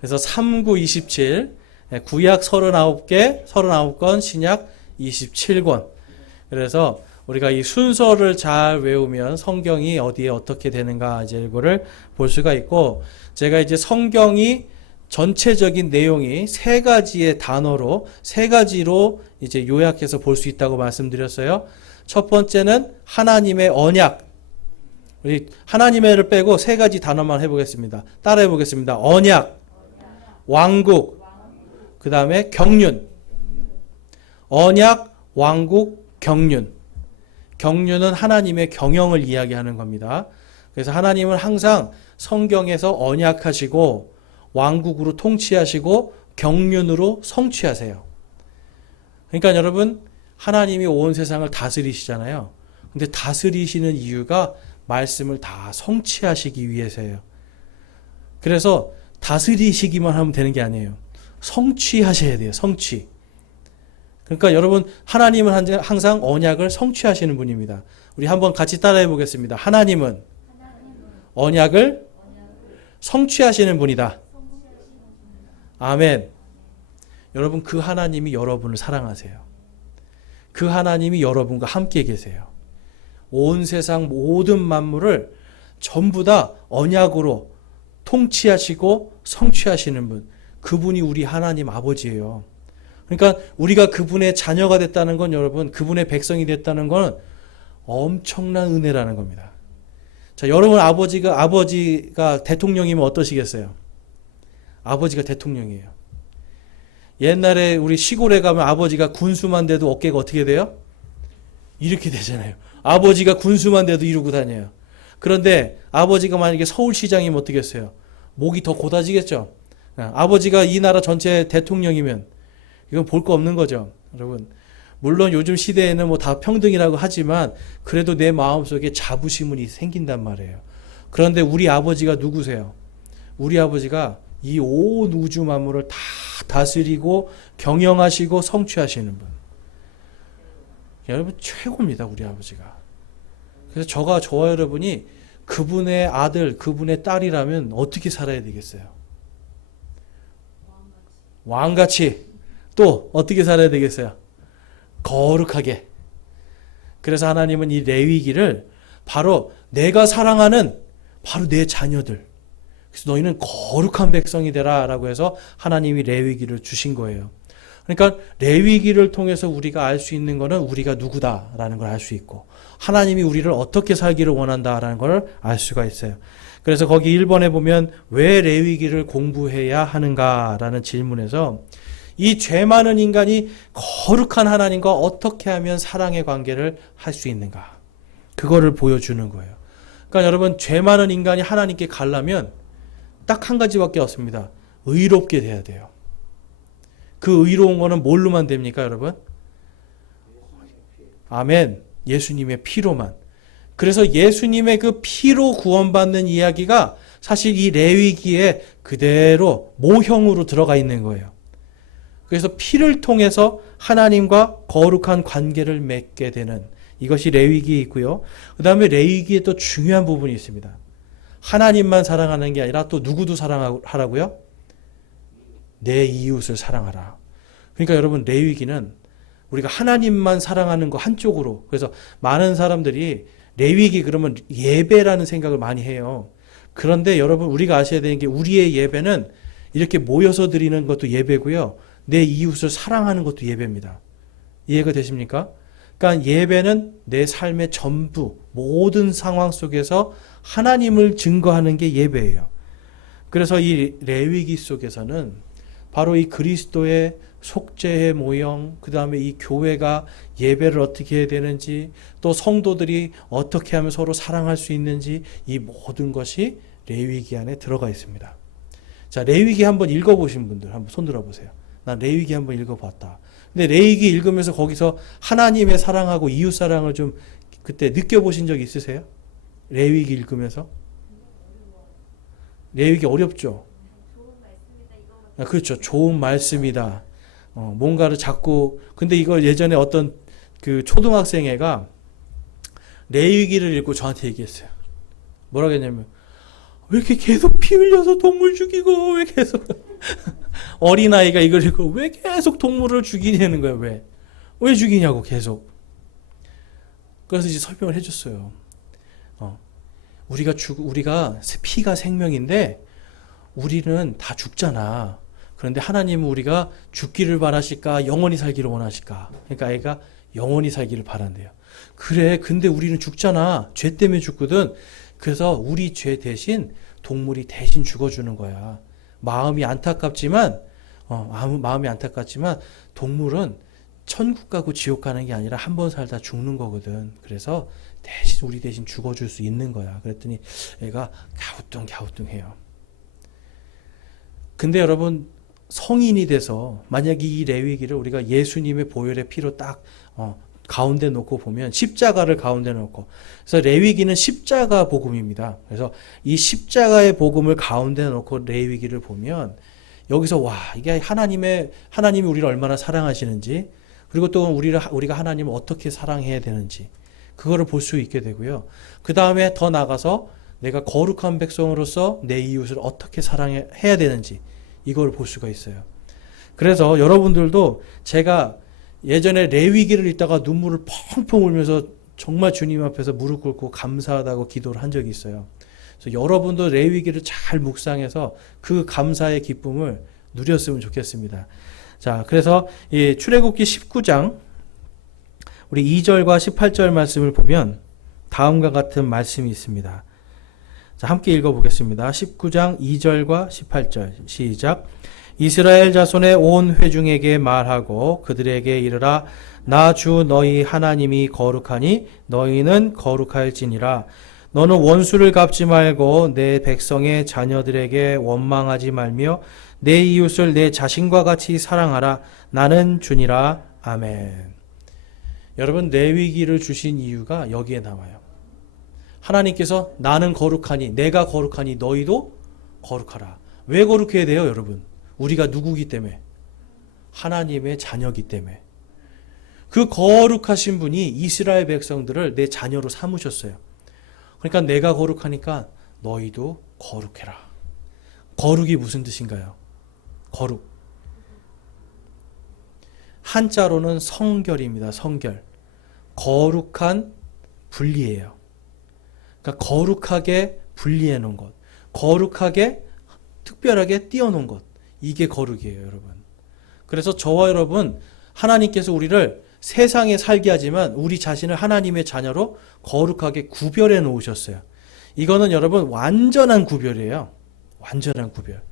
그래서 39, 27, 구약 39개, 39권, 신약 27권. 그래서 우리가 이 순서를 잘 외우면 성경이 어디에 어떻게 되는가 이제 이거를 볼 수가 있고, 제가 이제 성경이 전체적인 내용이 세 가지의 단어로, 세 가지로 이제 요약해서 볼 수 있다고 말씀드렸어요. 첫 번째는 하나님의 언약. 우리 하나님의를 빼고 세 가지 단어만 해보겠습니다. 따라해 보겠습니다. 언약, 왕국, 그 다음에 경륜. 언약, 왕국, 경륜. 경륜은 하나님의 경영을 이야기하는 겁니다. 그래서 하나님은 항상 성경에서 언약하시고 왕국으로 통치하시고 경륜으로 성취하세요. 그러니까 여러분, 하나님이 온 세상을 다스리시잖아요. 근데 다스리시는 이유가 말씀을 다 성취하시기 위해서예요. 그래서 다스리시기만 하면 되는 게 아니에요. 성취하셔야 돼요. 성취. 그러니까 여러분, 하나님은 항상 언약을 성취하시는 분입니다. 우리 한번 같이 따라해 보겠습니다. 하나님은 언약을 성취하시는 분이다. 아멘. 여러분, 그 하나님이 여러분을 사랑하세요. 그 하나님이 여러분과 함께 계세요. 온 세상 모든 만물을 전부 다 언약으로 통치하시고 성취하시는 분, 그분이 우리 하나님 아버지예요. 그러니까 우리가 그분의 자녀가 됐다는 건, 여러분, 그분의 백성이 됐다는 건 엄청난 은혜라는 겁니다. 자, 여러분 아버지가 대통령이면 어떠시겠어요? 아버지가 대통령이에요. 옛날에 우리 시골에 가면 아버지가 군수만 돼도 어깨가 어떻게 돼요? 이렇게 되잖아요. 아버지가 군수만 돼도 이러고 다녀요. 그런데 아버지가 만약에 서울시장이면 어떻겠어요? 목이 더 고다지겠죠? 아버지가 이 나라 전체 대통령이면 이건 볼 거 없는 거죠. 여러분, 물론 요즘 시대에는 뭐 다 평등이라고 하지만 그래도 내 마음속에 자부심은 생긴단 말이에요. 그런데 우리 아버지가 누구세요? 우리 아버지가 이 온 우주 만물을 다 다스리고 경영하시고 성취하시는 분. 여러분, 최고입니다, 우리 아버지가. 그래서 저와 여러분이 그분의 아들, 그분의 딸이라면 어떻게 살아야 되겠어요? 왕같이. 또 어떻게 살아야 되겠어요? 거룩하게. 그래서 하나님은 이 레위기를 바로 내가 사랑하는 바로 내 자녀들, 그래서 너희는 거룩한 백성이 되라 라고 해서 하나님이 레위기를 주신 거예요. 그러니까 레위기를 통해서 우리가 알 수 있는 거는 우리가 누구다라는 걸 알 수 있고, 하나님이 우리를 어떻게 살기를 원한다라는 걸 알 수가 있어요. 그래서 거기 1번에 보면 왜 레위기를 공부해야 하는가라는 질문에서 이 죄 많은 인간이 거룩한 하나님과 어떻게 하면 사랑의 관계를 할 수 있는가, 그거를 보여주는 거예요. 그러니까 여러분, 죄 많은 인간이 하나님께 가려면 딱 한 가지밖에 없습니다. 의롭게 돼야 돼요. 그 의로운 거는 뭘로만 됩니까, 여러분? 아멘. 예수님의 피로만. 그래서 예수님의 그 피로 구원받는 이야기가 사실 이 레위기에 그대로 모형으로 들어가 있는 거예요. 그래서 피를 통해서 하나님과 거룩한 관계를 맺게 되는, 이것이 레위기에 있고요. 그 다음에 레위기에 또 중요한 부분이 있습니다. 하나님만 사랑하는 게 아니라 또 누구도 사랑하라고요? 내 이웃을 사랑하라. 그러니까 여러분, 레위기는 우리가 하나님만 사랑하는 거 한쪽으로, 그래서 많은 사람들이 레위기 그러면 예배라는 생각을 많이 해요. 그런데 여러분, 우리가 아셔야 되는 게 우리의 예배는 이렇게 모여서 드리는 것도 예배고요. 내 이웃을 사랑하는 것도 예배입니다. 이해가 되십니까? 그러니까 예배는 내 삶의 전부, 모든 상황 속에서 하나님을 증거하는 게 예배예요. 그래서 이 레위기 속에서는 바로 이 그리스도의 속죄의 모형, 그 다음에 이 교회가 예배를 어떻게 해야 되는지, 또 성도들이 어떻게 하면 서로 사랑할 수 있는지, 이 모든 것이 레위기 안에 들어가 있습니다. 자, 레위기 한번 읽어보신 분들 한번 손 들어보세요. 난 레위기 한번 읽어봤다. 근데 레위기 읽으면서 거기서 하나님의 사랑하고 이웃 사랑을 좀 그때 느껴보신 적 있으세요? 레위기 읽으면서? 레위기 어렵죠? 그렇죠. 좋은 말씀이다. 뭔가를 자꾸, 근데 이걸 예전에 어떤 그 초등학생 애가 레위기를 읽고 저한테 얘기했어요. 뭐라고 했냐면, 왜 이렇게 계속 피 흘려서 동물 죽이고, 왜 계속. 어린아이가 이걸 읽고 왜 계속 동물을 죽이냐는 거예요. 왜 죽이냐고 계속. 그래서 이제 설명을 해줬어요. 우리가 피가 생명인데 우리는 다 죽잖아. 그런데 하나님은 우리가 죽기를 바라실까 영원히 살기를 원하실까? 그러니까 아이가 영원히 살기를 바란대요. 그래, 근데 우리는 죽잖아. 죄 때문에 죽거든. 그래서 우리 죄 대신 동물이 대신 죽어주는 거야. 마음이 안타깝지만 동물은 천국 가고 지옥 가는 게 아니라 한 번 살다 죽는 거거든. 그래서 대신 우리 대신 죽어줄 수 있는 거야. 그랬더니 애가 갸우뚱해요. 근데 여러분, 성인이 돼서 만약에 이 레위기를 우리가 예수님의 보혈의 피로 딱 가운데 놓고 보면, 십자가를 가운데 놓고, 그래서 레위기는 십자가 복음입니다. 그래서 이 십자가의 복음을 가운데 놓고 레위기를 보면 여기서 와, 이게 하나님이 우리를 얼마나 사랑하시는지, 그리고 또 우리가 하나님을 어떻게 사랑해야 되는지 그거를 볼 수 있게 되고요. 그 다음에 더 나가서 내가 거룩한 백성으로서 내 이웃을 어떻게 사랑해야 되는지 이걸 볼 수가 있어요. 그래서 여러분들도 제가 예전에 레위기를 읽다가 눈물을 펑펑 흘면서 정말 주님 앞에서 무릎 꿇고 감사하다고 기도를 한 적이 있어요. 그래서 여러분도 레위기를 잘 묵상해서 그 감사의 기쁨을 누렸으면 좋겠습니다. 자, 그래서 이 출애굽기 19장 우리 2절과 18절 말씀을 보면 다음과 같은 말씀이 있습니다. 자, 함께 읽어보겠습니다. 19장 2절과 18절 시작. 이스라엘 자손의 온 회중에게 말하고 그들에게 이르라. 나 주 너희 하나님이 거룩하니 너희는 거룩할지니라. 너는 원수를 갚지 말고 내 백성의 자녀들에게 원망하지 말며 내 이웃을 내 자신과 같이 사랑하라. 나는 주니라. 아멘. 여러분, 레위기를 주신 이유가 여기에 나와요. 하나님께서 나는 거룩하니, 내가 거룩하니 너희도 거룩하라. 왜 거룩해야 돼요, 여러분? 우리가 누구기 때문에? 하나님의 자녀기 때문에. 그 거룩하신 분이 이스라엘 백성들을 내 자녀로 삼으셨어요. 그러니까 내가 거룩하니까 너희도 거룩해라. 거룩이 무슨 뜻인가요? 거룩. 한자로는 성결입니다. 성결. 거룩한 분리예요. 그러니까 거룩하게 분리해 놓은 것. 거룩하게 특별하게 띄워 놓은 것. 이게 거룩이에요, 여러분. 그래서 저와 여러분, 하나님께서 우리를 세상에 살게 하지만 우리 자신을 하나님의 자녀로 거룩하게 구별해 놓으셨어요. 이거는 여러분 완전한 구별이에요. 완전한 구별.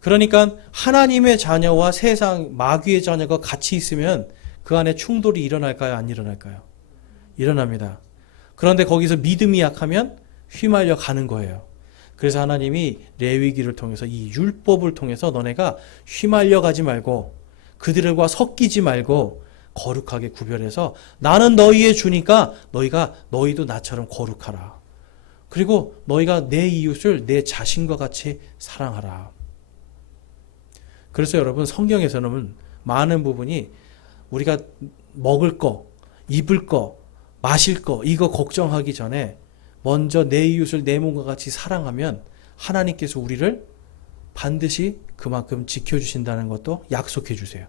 그러니까 하나님의 자녀와 세상 마귀의 자녀가 같이 있으면 그 안에 충돌이 일어날까요? 안 일어날까요? 일어납니다. 그런데 거기서 믿음이 약하면 휘말려 가는 거예요. 그래서 하나님이 레위기를 통해서 이 율법을 통해서 너네가 휘말려 가지 말고 그들과 섞이지 말고 거룩하게 구별해서 나는 너희의 주니까 너희도 나처럼 거룩하라. 그리고 너희가 내 이웃을 내 자신과 같이 사랑하라. 그래서 여러분, 성경에서는 많은 부분이 우리가 먹을 거, 입을 거, 마실 거 이거 걱정하기 전에 먼저 내 이웃을 내 몸과 같이 사랑하면 하나님께서 우리를 반드시 그만큼 지켜주신다는 것도 약속해 주세요.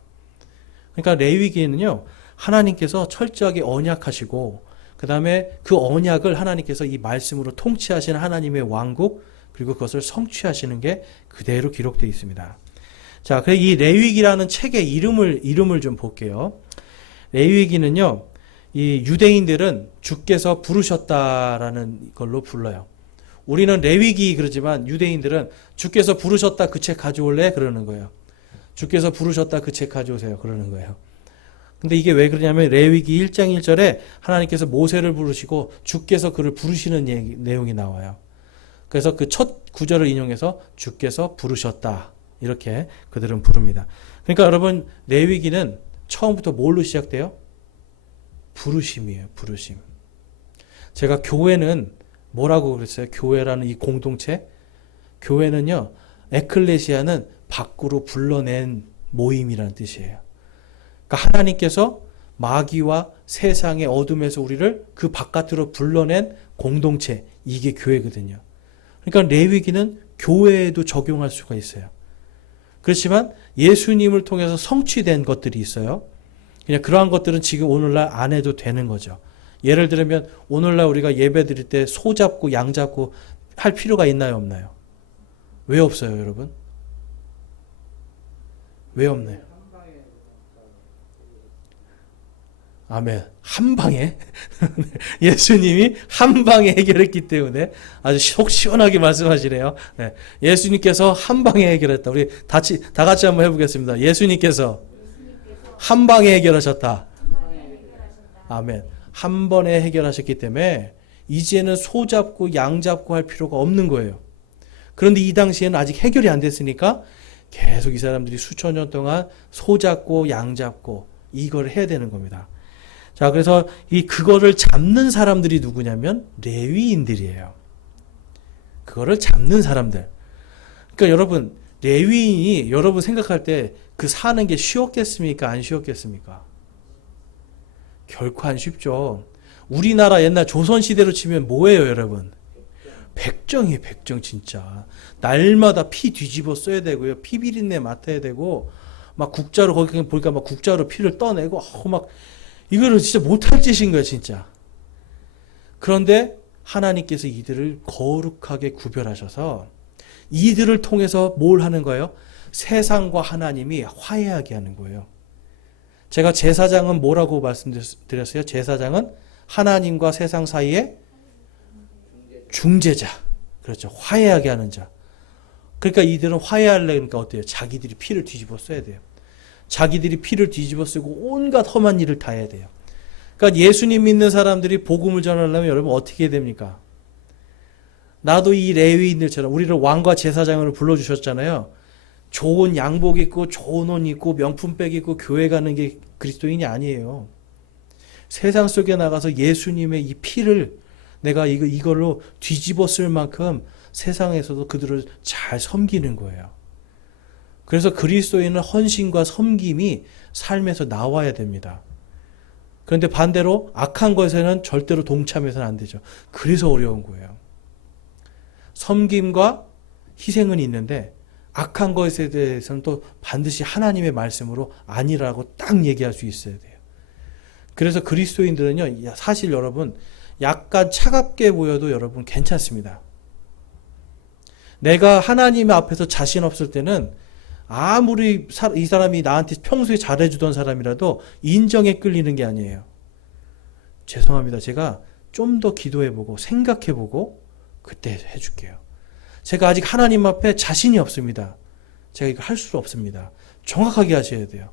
그러니까 레위기에는요, 하나님께서 철저하게 언약하시고 그 다음에 그 언약을 하나님께서 이 말씀으로 통치하시는 하나님의 왕국, 그리고 그것을 성취하시는 게 그대로 기록되어 있습니다. 자, 그래서 이 레위기라는 책의 이름을 좀 볼게요. 레위기는요, 이 유대인들은 주께서 부르셨다라는 걸로 불러요. 우리는 레위기 그러지만 유대인들은 주께서 부르셨다 그 책 가져올래? 그러는 거예요. 주께서 부르셨다 그 책 가져오세요. 그러는 거예요. 근데 이게 왜 그러냐면 레위기 1장 1절에 하나님께서 모세를 부르시고 주께서 그를 부르시는 내용이 나와요. 그래서 그 첫 구절을 인용해서 주께서 부르셨다. 이렇게 그들은 부릅니다. 그러니까 여러분, 레위기는 처음부터 뭘로 시작돼요? 부르심이에요. 부르심. 제가 교회는 뭐라고 그랬어요? 교회라는 이 공동체? 교회는요, 에클레시아는 밖으로 불러낸 모임이라는 뜻이에요. 그러니까 하나님께서 마귀와 세상의 어둠에서 우리를 그 바깥으로 불러낸 공동체, 이게 교회거든요. 그러니까 레위기는 교회에도 적용할 수가 있어요. 그렇지만 예수님을 통해서 성취된 것들이 있어요. 그냥 그러한 것들은 지금 오늘날 안 해도 되는 거죠. 예를 들면 오늘날 우리가 예배 드릴 때 소 잡고 양 잡고 할 필요가 있나요, 없나요? 왜 없어요, 여러분? 왜 없나요? 아멘. 한 방에 예수님이 한 방에 해결했기 때문에 아주 속 시원하게 말씀하시네요. 네. 예수님께서 한 방에 해결했다. 우리 다 같이 한번 해보겠습니다. 예수님께서 한 방에 해결하셨다. 아멘. 한 번에 해결하셨기 때문에 이제는 소 잡고 양 잡고 할 필요가 없는 거예요. 그런데 이 당시에는 아직 해결이 안 됐으니까 계속 이 사람들이 수천 년 동안 소 잡고 양 잡고 이걸 해야 되는 겁니다. 자, 그래서 그거를 잡는 사람들이 누구냐면 레위인들이에요. 그거를 잡는 사람들. 그러니까 여러분, 레위인이 여러분 생각할 때 그 사는 게 쉬웠겠습니까? 안 쉬웠겠습니까? 결코 안 쉽죠. 우리나라 옛날 조선시대로 치면 뭐예요, 여러분? 백정이에요, 백정 진짜. 날마다 피 뒤집어 써야 되고요. 피 비린내 맡아야 되고, 막 국자로, 거기 보니까 막 국자로 피를 떠내고, 막, 이거를 진짜 못할 짓인 거예요, 진짜. 그런데 하나님께서 이들을 거룩하게 구별하셔서 이들을 통해서 뭘 하는 거예요? 세상과 하나님이 화해하게 하는 거예요. 제가 제사장은 뭐라고 말씀드렸어요? 제사장은 하나님과 세상 사이에 중재자. 그렇죠. 화해하게 하는 자. 그러니까 이들은 화해하려니까 어때요? 자기들이 피를 뒤집어 써야 돼요. 자기들이 피를 뒤집어 쓰고 온갖 험한 일을 다 해야 돼요. 그러니까 예수님 믿는 사람들이 복음을 전하려면 여러분 어떻게 해야 됩니까? 나도 이 레위인들처럼 우리를 왕과 제사장으로 불러주셨잖아요. 좋은 양복 입고 좋은 옷 입고 명품백 입고 교회 가는 게 그리스도인이 아니에요. 세상 속에 나가서 예수님의 이 피를 내가 이걸로 뒤집어 쓸 만큼 세상에서도 그들을 잘 섬기는 거예요. 그래서 그리스도인은 헌신과 섬김이 삶에서 나와야 됩니다. 그런데 반대로 악한 것에는 절대로 동참해서는 안 되죠. 그래서 어려운 거예요. 섬김과 희생은 있는데 악한 것에 대해서는 또 반드시 하나님의 말씀으로 아니라고 딱 얘기할 수 있어야 돼요. 그래서 그리스도인들은요, 사실 여러분 약간 차갑게 보여도 여러분 괜찮습니다. 내가 하나님 앞에서 자신 없을 때는 아무리 이 사람이 나한테 평소에 잘해주던 사람이라도 인정에 끌리는 게 아니에요. 죄송합니다. 제가 좀 더 기도해보고 생각해보고 그때 해줄게요. 제가 아직 하나님 앞에 자신이 없습니다. 제가 이거 할 수 없습니다. 정확하게 하셔야 돼요.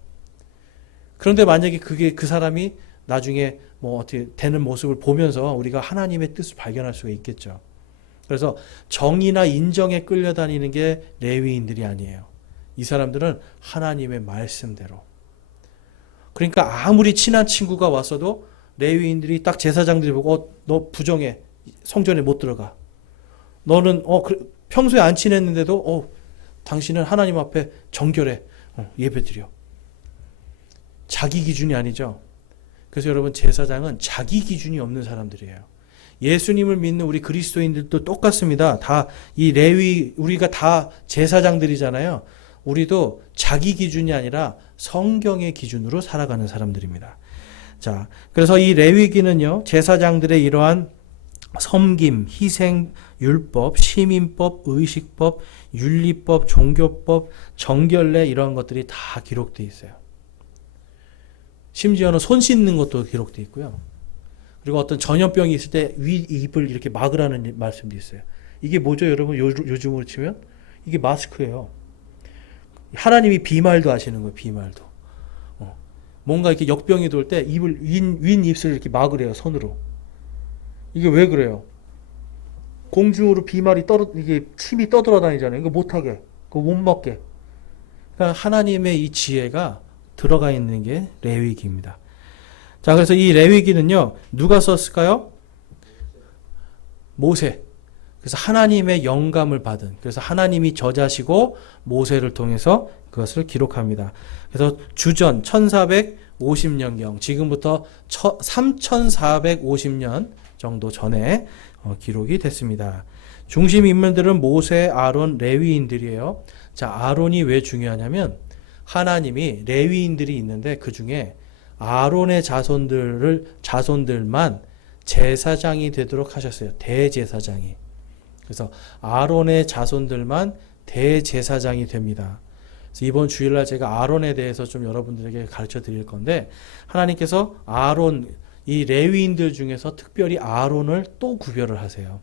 그런데 만약에 그 사람이 나중에 뭐 어떻게 되는 모습을 보면서 우리가 하나님의 뜻을 발견할 수가 있겠죠. 그래서 정의나 인정에 끌려다니는 게 레위인들이 아니에요. 이 사람들은 하나님의 말씀대로. 그러니까 아무리 친한 친구가 왔어도 레위인들이 딱 제사장들이 보고 너 부정해. 성전에 못 들어가. 너는 평소에 안 친했는데도 당신은 하나님 앞에 정결해. 예배드려. 자기 기준이 아니죠. 그래서 여러분 제사장은 자기 기준이 없는 사람들이에요. 예수님을 믿는 우리 그리스도인들도 똑같습니다. 다 이 레위 우리가 다 제사장들이잖아요. 우리도 자기 기준이 아니라 성경의 기준으로 살아가는 사람들입니다. 자, 그래서 이 레위기는요, 제사장들의 이러한 섬김, 희생, 율법, 시민법, 의식법, 윤리법, 종교법, 정결례 이러한 것들이 다 기록되어 있어요. 심지어는 손 씻는 것도 기록되어 있고요. 그리고 어떤 전염병이 있을 때 입을 이렇게 막으라는 말씀도 있어요. 이게 뭐죠, 여러분? 요즘으로 치면 이게 마스크예요. 하나님이 비말도 하시는 거예요. 비말도. 뭔가 이렇게 역병이 돌 때 입을 윈 입술 이렇게 막으래요. 손으로. 이게 왜 그래요? 공중으로 비말이 이게 침이 떠돌아다니잖아요. 이거 못하게, 그거 못 먹게. 그러니까 하나님의 이 지혜가 들어가 있는 게 레위기입니다. 자, 그래서 이 레위기는요, 누가 썼을까요? 모세. 그래서 하나님의 영감을 받은, 그래서 하나님이 저자시고 모세를 통해서 그것을 기록합니다. 그래서 주전 1450년경, 지금부터 3450년 정도 전에 기록이 됐습니다. 중심 인물들은 모세, 아론, 레위인들이에요. 자, 아론이 왜 중요하냐면 하나님이 레위인들이 있는데 그 중에 아론의 자손들만 제사장이 되도록 하셨어요. 대제사장이. 그래서 아론의 자손들만 대제사장이 됩니다. 그래서 이번 주일날 제가 아론에 대해서 좀 여러분들에게 가르쳐 드릴 건데 하나님께서 아론, 이 레위인들 중에서 특별히 아론을 또 구별을 하세요.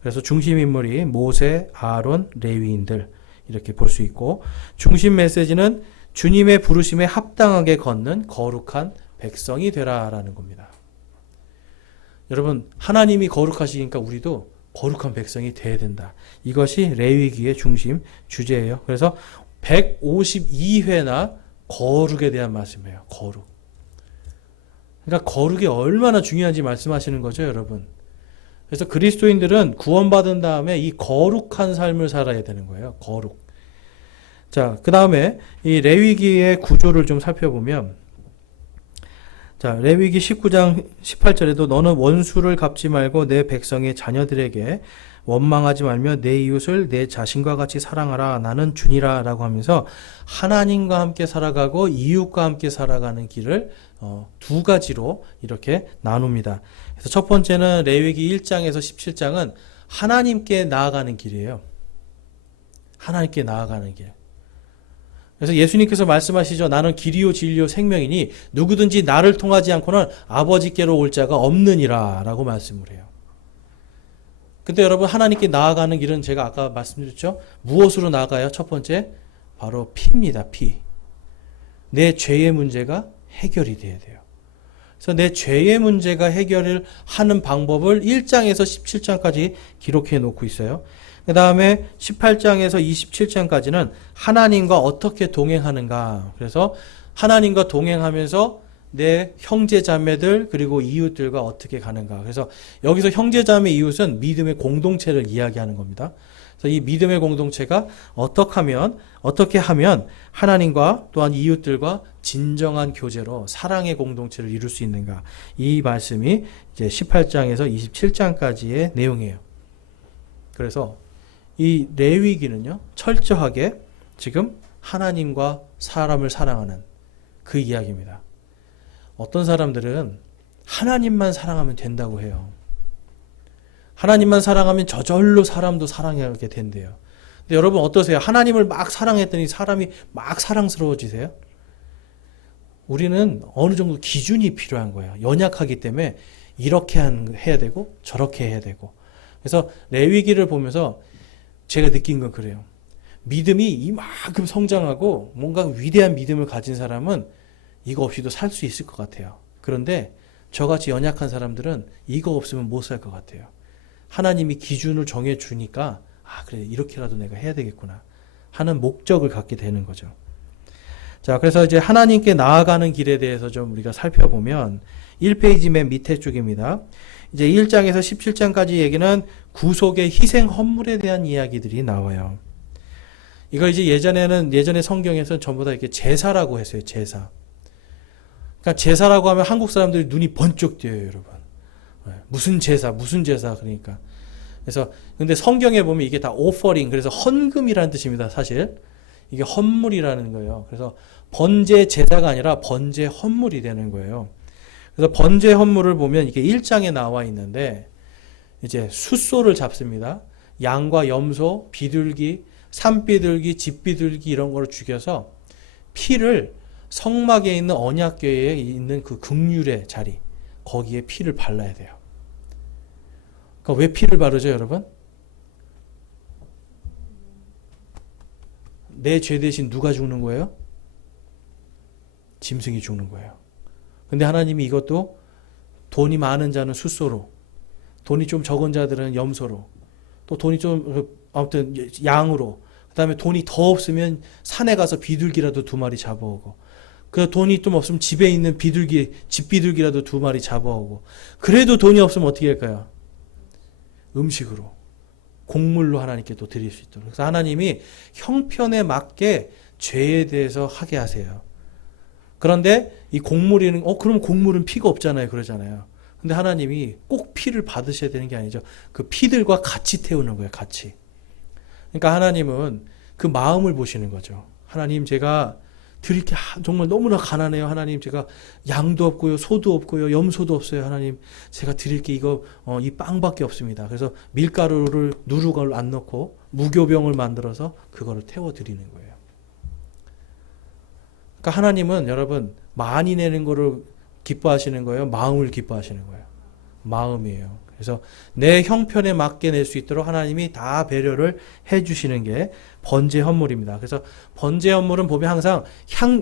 그래서 중심 인물이 모세, 아론, 레위인들 이렇게 볼 수 있고 중심 메시지는 주님의 부르심에 합당하게 걷는 거룩한 백성이 되라라는 겁니다. 여러분 하나님이 거룩하시니까 우리도 거룩한 백성이 돼야 된다. 이것이 레위기의 중심 주제예요. 그래서 152회나 거룩에 대한 말씀이에요. 거룩. 그러니까 거룩이 얼마나 중요한지 말씀하시는 거죠, 여러분. 그래서 그리스도인들은 구원받은 다음에 이 거룩한 삶을 살아야 되는 거예요. 거룩. 자, 그 다음에 이 레위기의 구조를 좀 살펴보면, 자, 레위기 19장 18절에도 너는 원수를 갚지 말고 내 백성의 자녀들에게 원망하지 말며 내 이웃을 내 자신과 같이 사랑하라. 나는 주니라. 라고 하면서 하나님과 함께 살아가고 이웃과 함께 살아가는 길을 두 가지로 이렇게 나눕니다. 그래서 첫 번째는 레위기 1장에서 17장은 하나님께 나아가는 길이에요. 하나님께 나아가는 길. 그래서 예수님께서 말씀하시죠. 나는 길이요 진리요 생명이니 누구든지 나를 통하지 않고는 아버지께로 올 자가 없느니라 라고 말씀을 해요. 근데 여러분 하나님께 나아가는 길은 제가 아까 말씀드렸죠. 무엇으로 나아가요? 첫 번째 바로 피입니다. 피. 내 죄의 문제가 해결이 돼야 돼요. 그래서 내 죄의 문제가 해결을 하는 방법을 1장에서 17장까지 기록해 놓고 있어요. 그 다음에 18장에서 27장까지는 하나님과 어떻게 동행하는가. 그래서 하나님과 동행하면서 내 형제 자매들 그리고 이웃들과 어떻게 가는가. 그래서 여기서 형제 자매 이웃은 믿음의 공동체를 이야기하는 겁니다. 그래서 이 믿음의 공동체가 어떻게 하면 하나님과 또한 이웃들과 진정한 교제로 사랑의 공동체를 이룰 수 있는가. 이 말씀이 이제 18장에서 27장까지의 내용이에요. 그래서 이 레위기는요, 철저하게 지금 하나님과 사람을 사랑하는 그 이야기입니다. 어떤 사람들은 하나님만 사랑하면 된다고 해요. 하나님만 사랑하면 저절로 사람도 사랑하게 된대요. 근데 여러분 어떠세요? 하나님을 막 사랑했더니 사람이 막 사랑스러워지세요? 우리는 어느 정도 기준이 필요한 거예요. 연약하기 때문에 이렇게 해야 되고 저렇게 해야 되고. 그래서 레위기를 보면서 제가 느낀 건 그래요. 믿음이 이만큼 성장하고 뭔가 위대한 믿음을 가진 사람은 이거 없이도 살 수 있을 것 같아요. 그런데 저같이 연약한 사람들은 이거 없으면 못 살 것 같아요. 하나님이 기준을 정해주니까 그래 이렇게라도 내가 해야 되겠구나 하는 목적을 갖게 되는 거죠. 자, 그래서 이제 하나님께 나아가는 길에 대해서 좀 우리가 살펴보면 1페이지 맨 밑에 쪽입니다. 이제 1장에서 17장까지 얘기는 구속의 희생 헌물에 대한 이야기들이 나와요. 이걸 이제 예전에 성경에서는 전부 다 이렇게 제사라고 했어요. 제사. 그러니까 제사라고 하면 한국 사람들이 눈이 번쩍 띄어요, 여러분. 무슨 제사. 그러니까. 그래서 근데 성경에 보면 이게 다 오퍼링, 그래서 헌금이라는 뜻입니다, 사실. 이게 헌물이라는 거예요. 그래서 번제 제사가 아니라 번제 헌물이 되는 거예요. 그래서 번제 헌물을 보면 이게 1장에 나와 있는데 이제 숫소를 잡습니다. 양과 염소, 비둘기, 산비둘기, 집비둘기 이런 거를 죽여서 피를 성막에 있는 언약궤에 있는 그 극률의 자리, 거기에 피를 발라야 돼요. 그러니까 왜 피를 바르죠, 여러분? 내 죄 대신 누가 죽는 거예요? 짐승이 죽는 거예요. 근데 하나님이 이것도 돈이 많은 자는 숫소로, 돈이 좀 적은 자들은 염소로, 또 돈이 좀 아무튼 양으로, 그 다음에 돈이 더 없으면 산에 가서 비둘기라도 2마리 잡아오고, 그 돈이 좀 없으면 집에 있는 집비둘기라도 2마리 잡아오고, 그래도 돈이 없으면 어떻게 할까요? 음식으로, 곡물로 하나님께 또 드릴 수 있도록. 그래서 하나님이 형편에 맞게 죄에 대해서 하게 하세요. 그런데 이 곡물이는 그럼 곡물은 피가 없잖아요, 그러잖아요. 근데 하나님이 꼭 피를 받으셔야 되는 게 아니죠. 그 피들과 같이 태우는 거예요, 같이. 그러니까 하나님은 그 마음을 보시는 거죠. 하나님, 제가 드릴 게 정말 너무나 가난해요. 하나님, 제가 양도 없고요, 소도 없고요, 염소도 없어요. 하나님, 제가 드릴 게 이 빵밖에 없습니다. 그래서 밀가루를 누룩을 안 넣고 무교병을 만들어서 그거를 태워 드리는 거예요. 그러니까 하나님은 여러분 많이 내는 거를 기뻐하시는 거예요? 마음을 기뻐하시는 거예요? 마음이에요. 그래서 내 형편에 맞게 낼 수 있도록 하나님이 다 배려를 해주시는 게 번제 헌물입니다. 그래서 번제 헌물은 보면 항상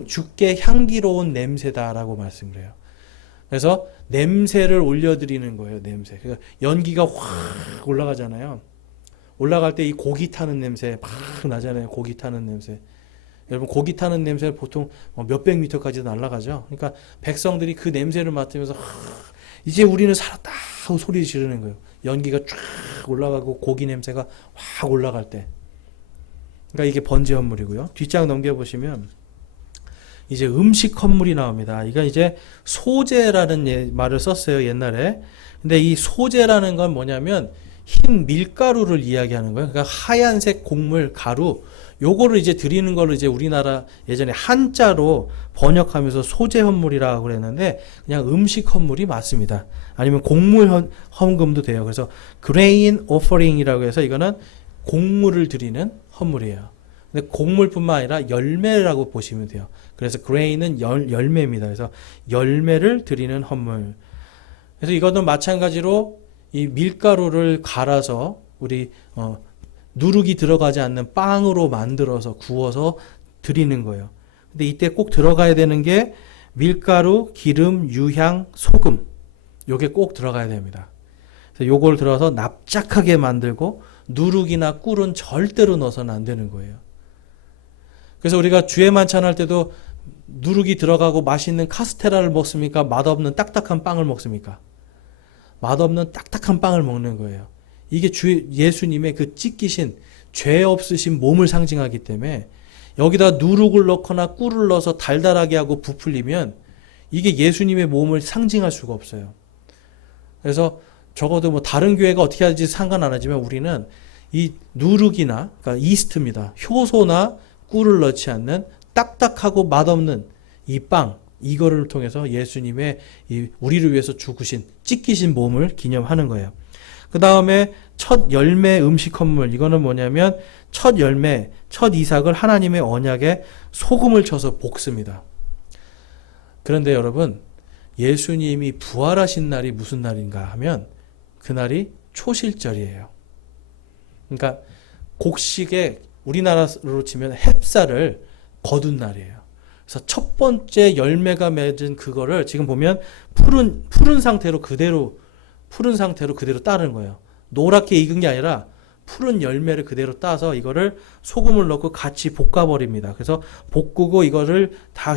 주께 향기로운 냄새다라고 말씀을 해요. 그래서 냄새를 올려드리는 거예요. 냄새. 그러니까 연기가 확 올라가잖아요. 올라갈 때 이 고기 타는 냄새 막 나잖아요. 고기 타는 냄새. 여러분, 고기 타는 냄새를 보통 몇백 미터까지도 날아가죠. 그러니까 백성들이 그 냄새를 맡으면서 이제 우리는 살았다 하고 소리 지르는 거예요. 연기가 쫙 올라가고 고기 냄새가 확 올라갈 때. 그러니까 이게 번제 헌물이고요. 뒷장 넘겨보시면 이제 음식 헌물이 나옵니다. 이거 이제 소제라는 말을 썼어요, 옛날에. 근데 이 소제라는 건 뭐냐면 흰 밀가루를 이야기하는 거예요. 그러니까 하얀색 곡물, 가루, 요거를 이제 드리는 걸로 이제 우리나라 예전에 한자로 번역하면서 소제 헌물이라고 그랬는데 그냥 음식 헌물이 맞습니다. 아니면 곡물 헌금도 돼요. 그래서 grain offering이라고 해서 이거는 곡물을 드리는 헌물이에요. 근데 곡물뿐만 아니라 열매라고 보시면 돼요. 그래서 grain은 열매입니다. 그래서 열매를 드리는 헌물. 그래서 이거는 마찬가지로 이 밀가루를 갈아서 우리 누룩이 들어가지 않는 빵으로 만들어서 구워서 드리는 거예요. 근데 이때 꼭 들어가야 되는 게 밀가루, 기름, 유향, 소금. 요게 꼭 들어가야 됩니다. 그래서 요걸 들어서 납작하게 만들고 누룩이나 꿀은 절대로 넣어서는 안 되는 거예요. 그래서 우리가 주의 만찬할 때도 누룩이 들어가고 맛있는 카스테라를 먹습니까? 맛없는 딱딱한 빵을 먹습니까? 맛없는 딱딱한 빵을 먹는 거예요. 이게 예수님의 그 찢기신 죄 없으신 몸을 상징하기 때문에 여기다 누룩을 넣거나 꿀을 넣어서 달달하게 하고 부풀리면 이게 예수님의 몸을 상징할 수가 없어요. 그래서 적어도 뭐 다른 교회가 어떻게 하는지 상관 안 하지만 우리는 이 누룩이나 그러니까 이스트입니다. 효소나 꿀을 넣지 않는 딱딱하고 맛없는 이 빵, 이거를 통해서 예수님의 우리를 위해서 죽으신 찢기신 몸을 기념하는 거예요. 그 다음에 첫 열매 음식 헌물, 이거는 뭐냐면 첫 열매, 첫 이삭을 하나님의 언약에 소금을 쳐서 볶습니다. 그런데 여러분, 예수님이 부활하신 날이 무슨 날인가 하면 그날이 초실절이에요. 그러니까 곡식에 우리나라로 치면 햅쌀을 거둔 날이에요. 그래서 첫 번째 열매가 맺은 그거를 지금 보면 푸른 상태로 그대로 따는 거예요. 노랗게 익은 게 아니라 푸른 열매를 그대로 따서 이거를 소금을 넣고 같이 볶아버립니다. 그래서 볶고 이거를 다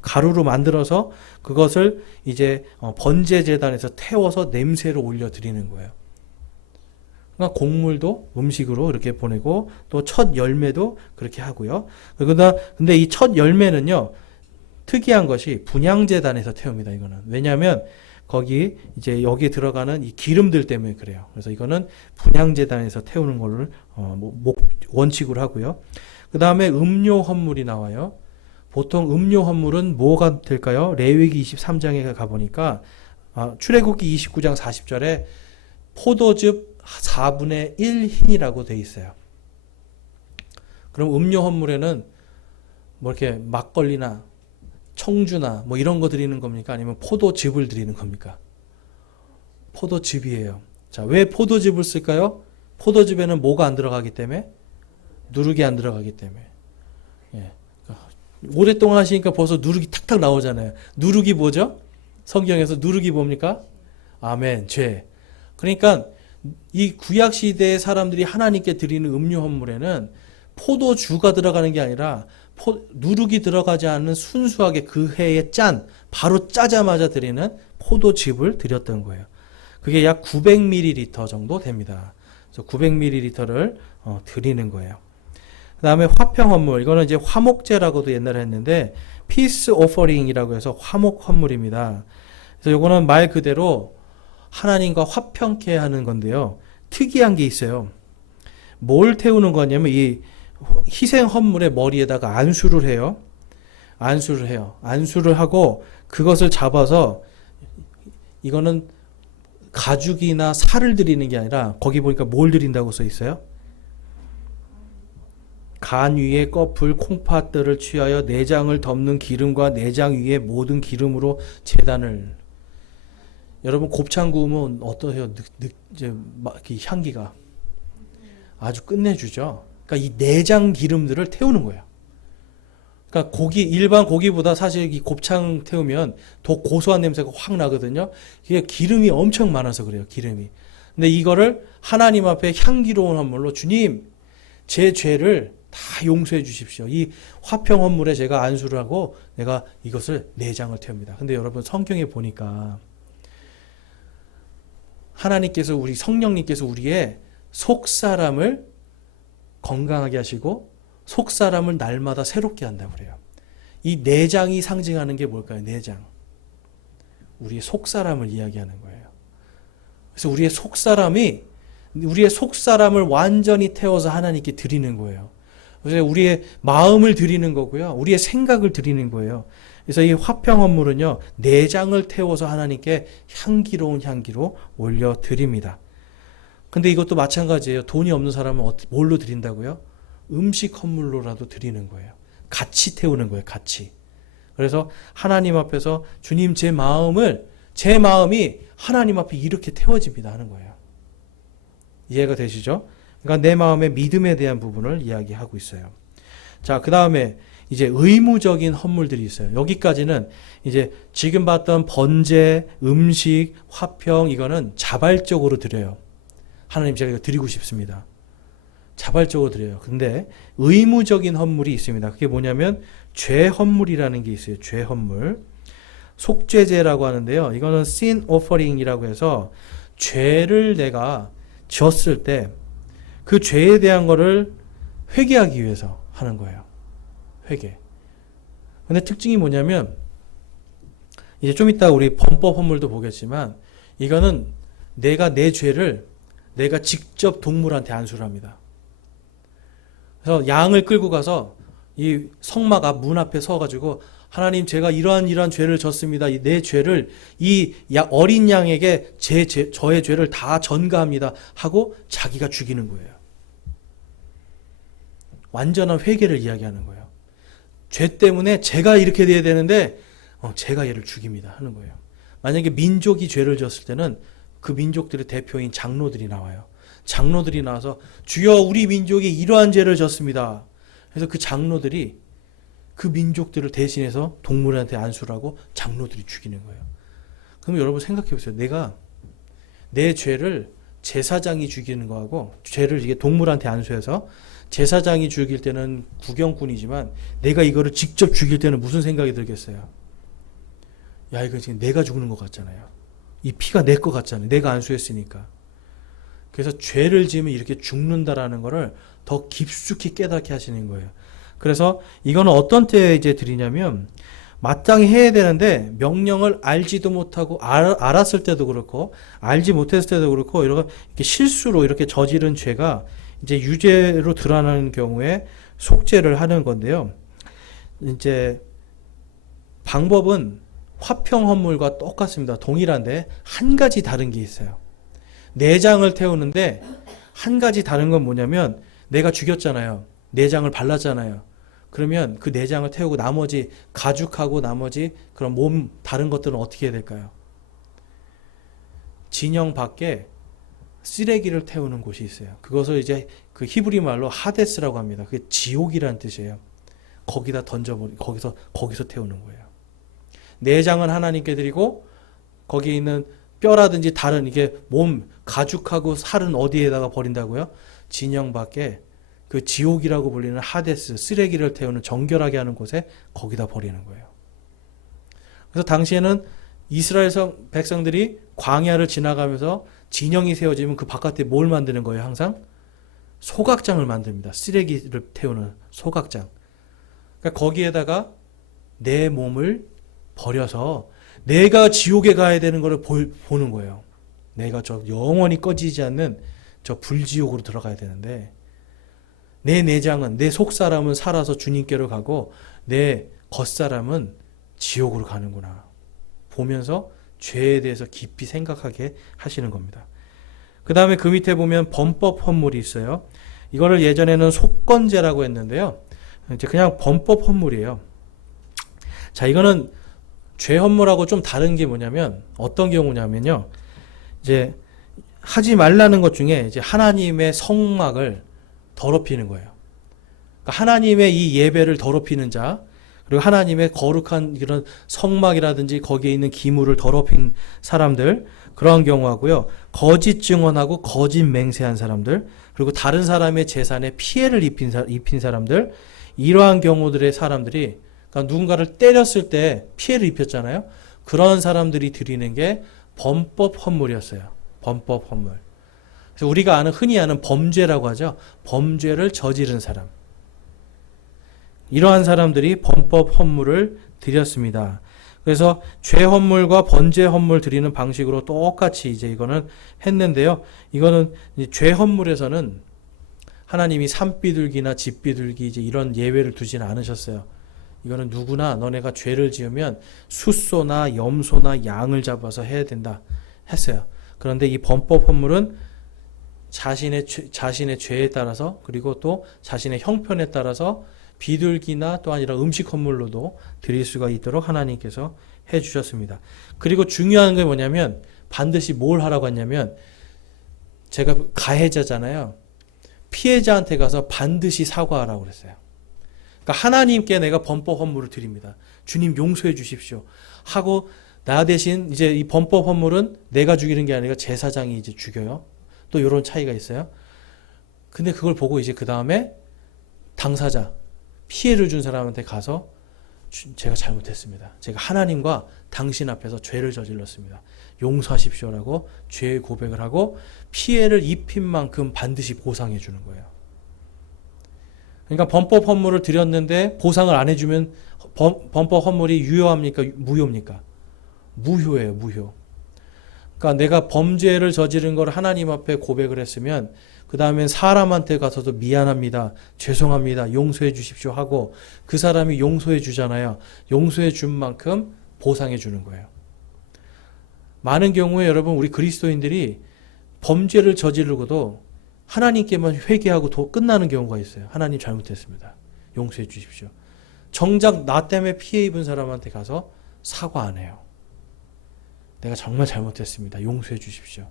가루로 만들어서 그것을 이제 번제 제단에서 태워서 냄새를 올려드리는 거예요. 그러니까 곡물도 음식으로 이렇게 보내고 또 첫 열매도 그렇게 하고요. 근데 이 첫 열매는요, 특이한 것이 분향제단에서 태웁니다. 이거는 왜냐하면 거기 이제 여기에 들어가는 이 기름들 때문에 그래요. 그래서 이거는 분향제단에서 태우는 걸로 원칙으로 하고요. 그 다음에 음료 헌물이 나와요. 보통 음료 헌물은 뭐가 될까요? 레위기 23장에 가보니까 출애굽기 29장 40절에 포도즙 4분의 1 흰이라고 돼 있어요. 그럼 음료 헌물에는 뭐 이렇게 막걸리나 청주나 뭐 이런 거 드리는 겁니까? 아니면 포도즙을 드리는 겁니까? 포도즙이에요. 자, 왜 포도즙을 쓸까요? 포도즙에는 뭐가 안 들어가기 때문에? 누룩이 안 들어가기 때문에. 예. 오랫동안 하시니까 벌써 누룩이 탁탁 나오잖아요. 누룩이 뭐죠? 성경에서 누룩이 뭡니까? 아멘, 죄. 그러니까 이 구약 시대의 사람들이 하나님께 드리는 음료 헌물에는 포도주가 들어가는 게 아니라 누룩이 들어가지 않는 순수하게 그 해에 바로 짜자마자 드리는 포도즙을 드렸던 거예요. 그게 약 900ml 정도 됩니다. 그래서 900ml를 드리는 거예요. 그 다음에 화평 헌물, 이거는 이제 화목제라고도 옛날에 했는데 피스 오퍼링이라고 해서 화목 헌물입니다. 그래서 이거는 말 그대로 하나님과 화평케 하는 건데요. 특이한 게 있어요. 뭘 태우는 거냐면 이 희생 헌물의 머리에다가 안수를 해요. 안수를 하고 그것을 잡아서, 이거는 가죽이나 살을 드리는 게 아니라 거기 보니까 뭘 드린다고 써 있어요? 간 위에 꺼풀 콩팥들을 취하여 내장을 덮는 기름과 내장 위에 모든 기름으로 제단을. 여러분 곱창 구우면 어떠세요? 이제 막 향기가 아주 끝내주죠. 그러니까 이 내장 기름들을 태우는 거예요. 그러니까 일반 고기보다 사실 이 곱창 태우면 더 고소한 냄새가 확 나거든요. 이게 기름이 엄청 많아서 그래요. 기름이. 근데 이거를 하나님 앞에 향기로운 헌물로, 주님 제 죄를 다 용서해 주십시오. 이 화평 헌물에 제가 안수를 하고 내가 이것을 내장을 태웁니다. 근데 여러분 성경에 보니까 하나님께서, 우리 성령님께서 우리의 속사람을 건강하게 하시고 속사람을 날마다 새롭게 한다고 그래요. 이 내장이 상징하는 게 뭘까요? 내장. 우리의 속사람을 이야기하는 거예요. 그래서 우리의 속사람을 완전히 태워서 하나님께 드리는 거예요. 그래서 우리의 마음을 드리는 거고요. 우리의 생각을 드리는 거예요. 그래서 이 화평 헌물은요, 내장을 태워서 하나님께 향기로운 향기로 올려드립니다. 근데 이것도 마찬가지예요. 돈이 없는 사람은 뭘로 드린다고요? 음식 헌물로라도 드리는 거예요. 같이 태우는 거예요. 같이. 그래서 하나님 앞에서 주님 제 마음이 하나님 앞에 이렇게 태워집니다 하는 거예요. 이해가 되시죠? 그러니까 내 마음의 믿음에 대한 부분을 이야기하고 있어요. 자, 그 다음에 이제 의무적인 헌물들이 있어요. 여기까지는 이제 지금 봤던 번제, 음식, 화평, 이거는 자발적으로 드려요. 하나님 제가 이거 드리고 싶습니다. 자발적으로 드려요. 근데 의무적인 헌물이 있습니다. 그게 뭐냐면 죄 헌물이라는 게 있어요. 죄 헌물. 속죄제라고 하는데요. 이거는 sin offering이라고 해서 죄를 내가 지었을 때 그 죄에 대한 거를 회개하기 위해서 하는 거예요. 회개. 근데 특징이 뭐냐면 이제 좀 이따 우리 범법 헌물도 보겠지만 이거는 내가 내 죄를 내가 직접 동물한테 안수를 합니다. 그래서 양을 끌고 가서 이 성막 앞 문 앞에 서가지고 하나님 제가 이러한 죄를 졌습니다. 내 죄를 이 어린 양에게 저의 죄를 다 전가합니다 하고 자기가 죽이는 거예요. 완전한 회개를 이야기하는 거예요. 죄 때문에 제가 이렇게 돼야 되는데 제가 얘를 죽입니다 하는 거예요. 만약에 민족이 죄를 졌을 때는 그 민족들의 대표인 장로들이 나와요. 장로들이 나와서 주여 우리 민족이 이러한 죄를 졌습니다. 그래서 그 장로들이 그 민족들을 대신해서 동물한테 안수를 하고 장로들이 죽이는 거예요. 그럼 여러분 생각해 보세요. 내가 내 죄를 제사장이 죽이는 거하고 죄를 이게 동물한테 안수해서 제사장이 죽일 때는 구경꾼이지만 내가 이거를 직접 죽일 때는 무슨 생각이 들겠어요? 야, 이거 지금 내가 죽는 것 같잖아요. 이 피가 내 것 같잖아요. 내가 안수했으니까. 그래서 죄를 지으면 이렇게 죽는다라는 거를 더 깊숙이 깨닫게 하시는 거예요. 그래서 이거는 어떤 때에 이제 드리냐면 마땅히 해야 되는데 명령을 알지도 못하고 알았을 때도 그렇고 알지 못했을 때도 그렇고 이렇게 실수로 이렇게 저지른 죄가 이제 유죄로 드러나는 경우에 속죄를 하는 건데요. 이제 방법은 화평 헌물과 똑같습니다. 동일한데 한 가지 다른 게 있어요. 내장을 태우는데 한 가지 다른 건 뭐냐면 내가 죽였잖아요. 내장을 발랐잖아요. 그러면 그 내장을 태우고 나머지 가죽하고 나머지 그런 몸 다른 것들은 어떻게 해야 될까요? 진영 밖에 쓰레기를 태우는 곳이 있어요. 그것을 이제 그 히브리 말로 하데스라고 합니다. 그게 지옥이라는 뜻이에요. 거기다 거기서 태우는 거예요. 내장은 하나님께 드리고 거기에 있는 뼈라든지 다른 이게 몸 가죽하고 살은 어디에다가 버린다고요? 진영 밖에 그 지옥이라고 불리는 하데스, 쓰레기를 태우는 정결하게 하는 곳에 거기다 버리는 거예요. 그래서 당시에는 이스라엘 백성들이 광야를 지나가면서 진영이 세워지면 그 바깥에 뭘 만드는 거예요? 항상 소각장을 만듭니다. 쓰레기를 태우는 소각장. 그러니까 거기에다가 내 몸을 버려서 내가 지옥에 가야 되는 것을 보는 거예요. 내가 저 영원히 꺼지지 않는 저 불지옥으로 들어가야 되는데 내 내장은, 내 속사람은 살아서 주님께로 가고 내 겉사람은 지옥으로 가는구나 보면서 죄에 대해서 깊이 생각하게 하시는 겁니다. 그 다음에 그 밑에 보면 범법 헌물이 있어요. 이거를 예전에는 속건제라고 했는데요. 이제 그냥 범법 헌물이에요. 자, 이거는 죄 헌물하고 좀 다른 게 뭐냐면 어떤 경우냐면요. 이제 하지 말라는 것 중에 이제 하나님의 성막을 더럽히는 거예요. 그러니까 하나님의 이 예배를 더럽히는 자, 그리고 하나님의 거룩한 이런 성막이라든지 거기에 있는 기물을 더럽힌 사람들, 그러한 경우하고요. 거짓 증언하고 거짓 맹세한 사람들, 그리고 다른 사람의 재산에 피해를 입힌 사람들, 이러한 경우들의 사람들이, 그러니까 누군가를 때렸을 때 피해를 입혔잖아요. 그런 사람들이 드리는 게 범법 헌물이었어요. 범법 헌물. 그래서 우리가 흔히 아는 범죄라고 하죠. 범죄를 저지른 사람. 이러한 사람들이 범법 헌물을 드렸습니다. 그래서 죄 헌물과 번제 헌물 드리는 방식으로 똑같이 이제 이거는 했는데요. 이거는 죄 헌물에서는 하나님이 산비둘기나 집비둘기 이제 이런 예외를 두지는 않으셨어요. 이거는 누구나 너네가 죄를 지으면 숫소나 염소나 양을 잡아서 해야 된다 했어요. 그런데 이 범법 헌물은 자신의 죄에 따라서 그리고 또 자신의 형편에 따라서 비둘기나 또한 이런 음식 헌물로도 드릴 수가 있도록 하나님께서 해주셨습니다. 그리고 중요한 게 뭐냐면 반드시 뭘 하라고 했냐면 제가 가해자잖아요. 피해자한테 가서 반드시 사과하라고 그랬어요. 그러니까 하나님께 내가 범법 헌물을 드립니다. 주님 용서해 주십시오. 하고 나 대신 이제 이 범법 헌물은 내가 죽이는 게 아니라 제사장이 이제 죽여요. 또 이런 차이가 있어요. 근데 그걸 보고 이제 그 다음에 당사자, 피해를 준 사람한테 가서 제가 잘못했습니다. 제가 하나님과 당신 앞에서 죄를 저질렀습니다. 용서하십시오라고 죄의 고백을 하고 피해를 입힌 만큼 반드시 보상해 주는 거예요. 그러니까 범법 헌물을 드렸는데 보상을 안 해주면 범법 헌물이 유효합니까? 무효입니까? 무효예요. 무효. 그러니까 내가 범죄를 저지른 걸 하나님 앞에 고백을 했으면 그 다음엔 사람한테 가서도 미안합니다. 죄송합니다. 용서해 주십시오 하고 그 사람이 용서해 주잖아요. 용서해 준 만큼 보상해 주는 거예요. 많은 경우에 여러분 우리 그리스도인들이 범죄를 저지르고도 하나님께만 회개하고 끝나는 경우가 있어요. 하나님 잘못했습니다. 용서해 주십시오. 정작 나 때문에 피해 입은 사람한테 가서 사과 안 해요. 내가 정말 잘못했습니다. 용서해 주십시오.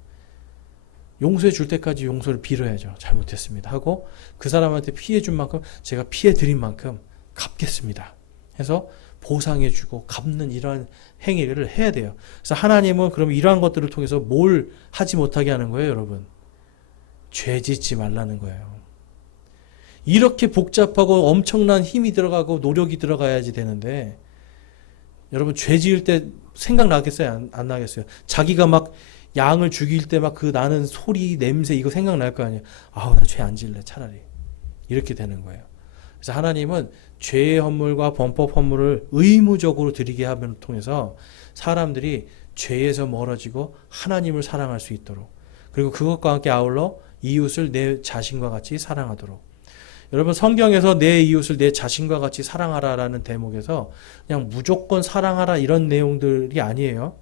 용서해 줄 때까지 용서를 빌어야죠. 잘못했습니다. 하고 그 사람한테 피해 준 만큼 제가 피해 드린 만큼 갚겠습니다. 해서 보상해 주고 갚는 이러한 행위를 해야 돼요. 그래서 하나님은 그럼 이러한 것들을 통해서 뭘 하지 못하게 하는 거예요, 여러분? 죄 짓지 말라는 거예요. 이렇게 복잡하고 엄청난 힘이 들어가고 노력이 들어가야지 되는데 여러분 죄 지을 때 생각나겠어요? 안 나겠어요? 자기가 막 양을 죽일 때 막 그 나는 소리, 냄새 이거 생각날 거 아니에요. 아우 나 죄 안 지을래 차라리. 이렇게 되는 거예요. 그래서 하나님은 죄의 헌물과 범법 헌물을 의무적으로 드리게 함을 통해서 사람들이 죄에서 멀어지고 하나님을 사랑할 수 있도록 그리고 그것과 함께 아울러 이웃을 내 자신과 같이 사랑하도록. 여러분 성경에서 내 이웃을 내 자신과 같이 사랑하라라는 대목에서 그냥 무조건 사랑하라 이런 내용들이 아니에요.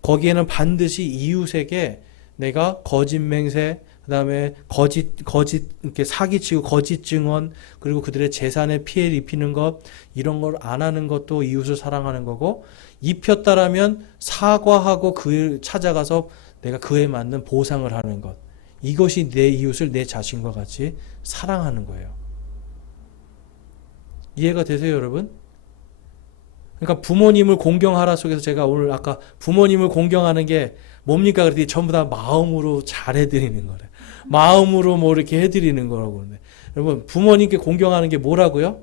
거기에는 반드시 이웃에게 내가 거짓 맹세, 그다음에 거짓 이렇게 사기치고 거짓 증언, 그리고 그들의 재산에 피해를 입히는 것 이런 걸 안 하는 것도 이웃을 사랑하는 거고 입혔다라면 사과하고 그 찾아가서 내가 그에 맞는 보상을 하는 것. 이것이 내 이웃을 내 자신과 같이 사랑하는 거예요. 이해가 되세요, 여러분? 그러니까 부모님을 공경하라 속에서 제가 오늘 아까 부모님을 공경하는 게 뭡니까? 그랬더니 전부 다 마음으로 잘 해드리는 거래. 마음으로 뭐 이렇게 해드리는 거라고 그러는데. 여러분, 부모님께 공경하는 게 뭐라고요?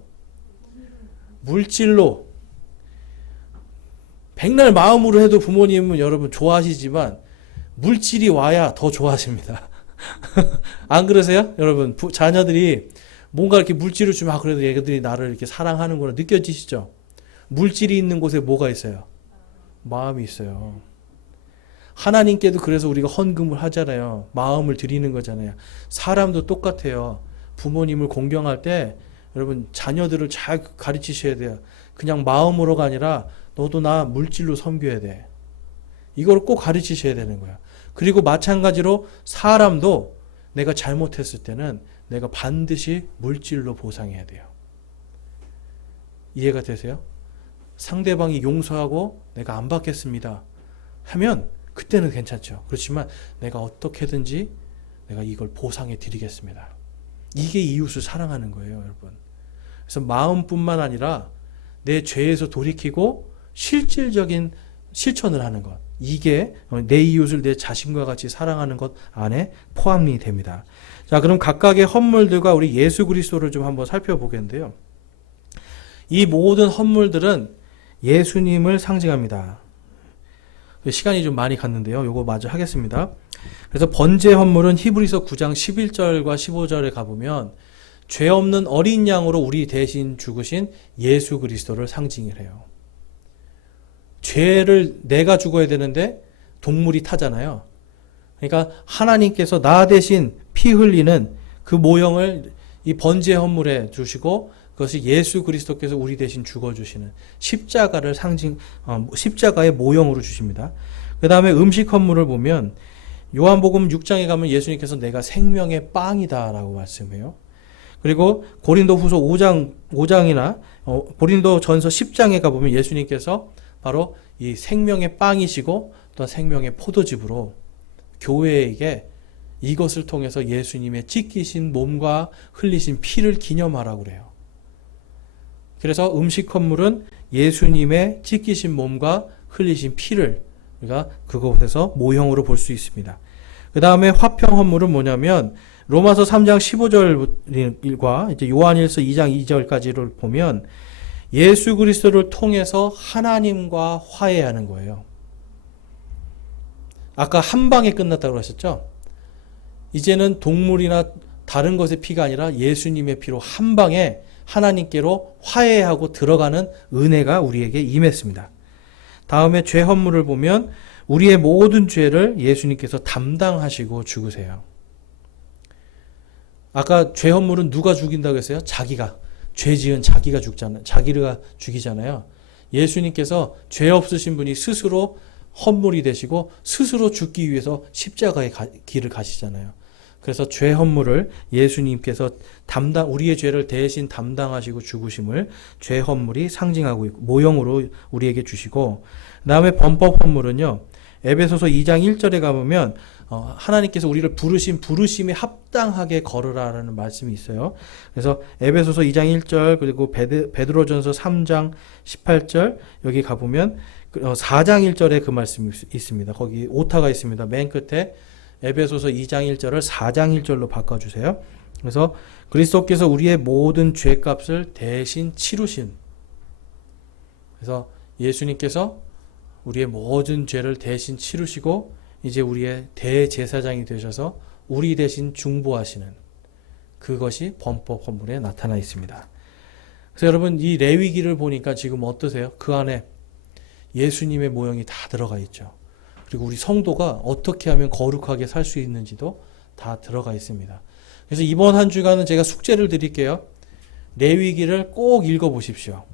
물질로. 백날 마음으로 해도 부모님은 여러분 좋아하시지만 물질이 와야 더 좋아하십니다. 안 그러세요? 여러분, 자녀들이 뭔가 이렇게 물질을 주면 그래도 얘들이 나를 이렇게 사랑하는구나 느껴지시죠? 물질이 있는 곳에 뭐가 있어요? 마음이 있어요. 하나님께도 그래서 우리가 헌금을 하잖아요. 마음을 드리는 거잖아요. 사람도 똑같아요. 부모님을 공경할 때 여러분 자녀들을 잘 가르치셔야 돼요. 그냥 마음으로가 아니라 너도 나 물질로 섬겨야 돼. 이걸 꼭 가르치셔야 되는 거야. 그리고 마찬가지로 사람도 내가 잘못했을 때는 내가 반드시 물질로 보상해야 돼요. 이해가 되세요? 상대방이 용서하고 내가 안 받겠습니다 하면 그때는 괜찮죠. 그렇지만 내가 어떻게든지 내가 이걸 보상해 드리겠습니다. 이게 이웃을 사랑하는 거예요, 여러분. 그래서 마음뿐만 아니라 내 죄에서 돌이키고 실질적인 실천을 하는 것. 이게 내 이웃을 내 자신과 같이 사랑하는 것 안에 포함이 됩니다. 자, 그럼 각각의 헌물들과 우리 예수 그리스도를 좀 한번 살펴보겠는데요. 이 모든 헌물들은 예수님을 상징합니다. 시간이 좀 많이 갔는데요. 요거 마저 하겠습니다. 그래서 번제 헌물은 히브리서 9장 11절과 15절에 가보면 죄 없는 어린 양으로 우리 대신 죽으신 예수 그리스도를 상징을 해요. 죄를 내가 죽어야 되는데 동물이 타잖아요. 그러니까 하나님께서 나 대신 피 흘리는 그 모형을 이 번제 헌물에 주시고 그것이 예수 그리스도께서 우리 대신 죽어주시는 십자가를 십자가의 모형으로 주십니다. 그 다음에 음식 헌물을 보면 요한복음 6장에 가면 예수님께서 내가 생명의 빵이다 라고 말씀해요. 그리고 고린도후서 5장이나 고린도 전서 10장에 가보면 예수님께서 바로 이 생명의 빵이시고 또 생명의 포도즙으로 교회에게 이것을 통해서 예수님의 찢기신 몸과 흘리신 피를 기념하라고 그래요. 그래서 음식 헌물은 예수님의 찢기신 몸과 흘리신 피를 우리가 그곳에서 모형으로 볼 수 있습니다. 그 다음에 화평 헌물은 뭐냐면 로마서 3장 15절과 이제 요한일서 2장 2절까지를 보면 예수 그리스도를 통해서 하나님과 화해하는 거예요. 아까 한 방에 끝났다고 하셨죠? 이제는 동물이나 다른 것의 피가 아니라 예수님의 피로 한 방에 하나님께로 화해하고 들어가는 은혜가 우리에게 임했습니다. 다음에 죄 헌물을 보면 우리의 모든 죄를 예수님께서 담당하시고 죽으세요. 아까 죄 헌물은 누가 죽인다고 했어요? 자기가. 죄 지은 자기가 죽잖아요. 자기가 죽이잖아요. 예수님께서 죄 없으신 분이 스스로 헌물이 되시고 스스로 죽기 위해서 십자가의 길을 가시잖아요. 그래서 죄 헌물을 예수님께서 우리의 죄를 대신 담당하시고 죽으심을 죄 헌물이 상징하고 있고 모형으로 우리에게 주시고, 그다음에 범법 헌물은요. 에베소서 2장 1절에 가보면 하나님께서 우리를 부르신 부르심에 합당하게 걸으라라는 말씀이 있어요. 그래서 에베소서 2장 1절 그리고 베드로전서 3장 18절 여기 가보면 4장 1절에 그 말씀이 있습니다. 거기 오타가 있습니다. 맨 끝에 에베소서 2장 1절을 4장 1절로 바꿔주세요. 그래서 그리스도께서 우리의 모든 죄값을 대신 치르신, 그래서 예수님께서 우리의 모든 죄를 대신 치르시고 이제 우리의 대제사장이 되셔서 우리 대신 중보하시는 그것이 범법 헌물에 나타나 있습니다. 그래서 여러분 이 레위기를 보니까 지금 어떠세요? 그 안에 예수님의 모형이 다 들어가 있죠. 그리고 우리 성도가 어떻게 하면 거룩하게 살 수 있는지도 다 들어가 있습니다. 그래서 이번 한 주간은 제가 숙제를 드릴게요. 레위기를 꼭 읽어보십시오.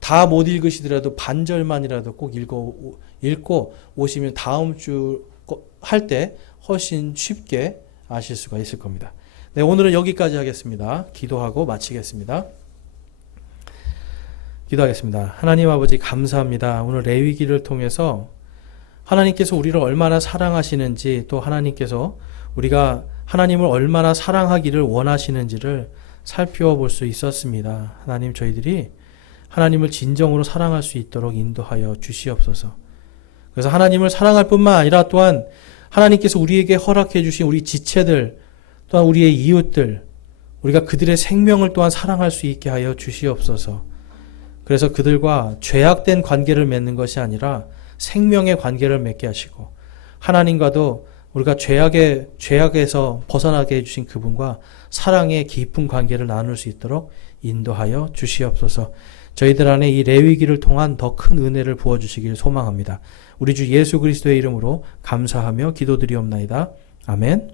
다 못 읽으시더라도 반절만이라도 꼭 읽고 오시면 다음 주 할 때 훨씬 쉽게 아실 수가 있을 겁니다. 네, 오늘은 여기까지 하겠습니다. 기도하고 마치겠습니다. 기도하겠습니다. 하나님 아버지 감사합니다. 오늘 레위기를 통해서 하나님께서 우리를 얼마나 사랑하시는지, 또 하나님께서 우리가 하나님을 얼마나 사랑하기를 원하시는지를 살펴볼 수 있었습니다. 하나님, 저희들이 하나님을 진정으로 사랑할 수 있도록 인도하여 주시옵소서. 그래서 하나님을 사랑할 뿐만 아니라 또한 하나님께서 우리에게 허락해 주신 우리 지체들, 또한 우리의 이웃들, 우리가 그들의 생명을 또한 사랑할 수 있게 하여 주시옵소서. 그래서 그들과 죄악된 관계를 맺는 것이 아니라 생명의 관계를 맺게 하시고, 하나님과도 우리가 죄악에서 벗어나게 해주신 그분과 사랑의 깊은 관계를 나눌 수 있도록 인도하여 주시옵소서. 저희들 안에 이 레위기를 통한 더 큰 은혜를 부어주시길 소망합니다. 우리 주 예수 그리스도의 이름으로 감사하며 기도드리옵나이다. 아멘.